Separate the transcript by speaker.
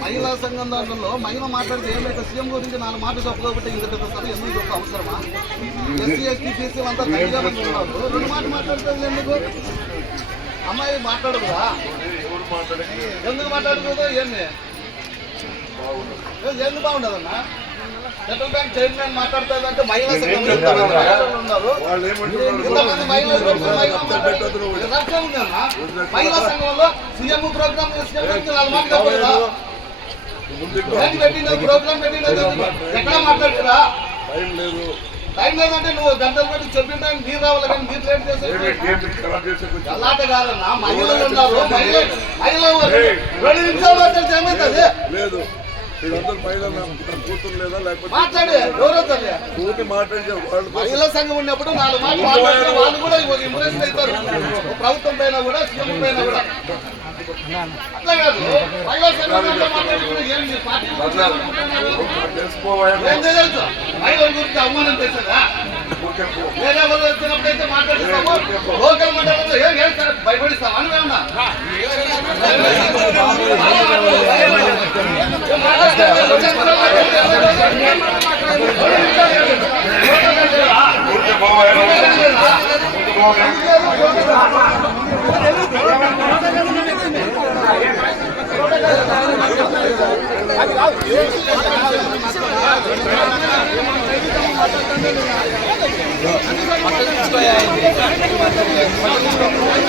Speaker 1: మహిళా సంఘం దాంట్లో మహిళ మాట్లాడితే ఏం లేదు. సీఎం గురించి నాలుగు మాటలు చెప్పకపోతే ఇంత పెద్ద సభ ఎందుకు చెప్ప అవసరమా? ఎస్సీ ఎస్టీ బీసీలు అంతా మంది ఉన్నారు రెండు మాటలు మాట్లాడుతుంది ఎందుకు అమ్మాయి మాట్లాడదురా ఎందుకు మాట్లాడకూడదు? ఏంది? ఏ, ఎందుకు బాగుండదన్నా? సెంట్రల్ బ్యాంక్ చైర్మన్ మాట్లాడుతుందంటే మహిళా సంఘం ఇంతమంది మహిళలు ఉన్నారు.
Speaker 2: వాళ్ళు ఏమంటున్నారు
Speaker 1: ఇంతమంది మహిళలు మహిళా మాట్లాడుతున్నారు. రాష్ట్రం ఉందన్నా మహిళా సంఘంలో సీఎం ప్రోగ్రామ్ సీఎం గురించి నాలుగు మాటలు చెప్పలేదా
Speaker 2: ముందుకు
Speaker 1: ఏం పెట్టిందో ప్రోగ్రామ్ పెట్టిందో ఎక్కడ మాట్లాడుతురా
Speaker 2: టైం లేదు.
Speaker 1: టైం లేదంటే నువ్వు గంటలు పెట్టి చెప్పిన టైం మీరు రావాలి? కానీ మీరు లేట్ చేస్తే
Speaker 2: ఏమి గేమ్ ఖరాబ్ చేసే కొంచెం
Speaker 1: అలాంటి కాదన్నా మహిళలు ఉన్నారు మహిళ మహిళలు రెండు నిమిషాలు మాట్లాడితే ఏమవుతుంది
Speaker 2: లేదు
Speaker 1: మహిళా సంఘం ఉన్నప్పుడు నాలుగు మాటలు వాళ్ళు కూడా ఇంప్రెస్ అవుతారు. ప్రభుత్వం పైన కూడా సీఎం పైన కూడా. అట్లా కాదు. మహిళా సంఘం అవమానం చేశారా వేరే వాళ్ళు వచ్చినప్పుడైతే మాట్లాడుతున్నాము లోకల్ మండలంలో ఏం చేస్తారు భయపడిస్తాం అని ఏమన్నా Thank you. పట్టించుకోవాలి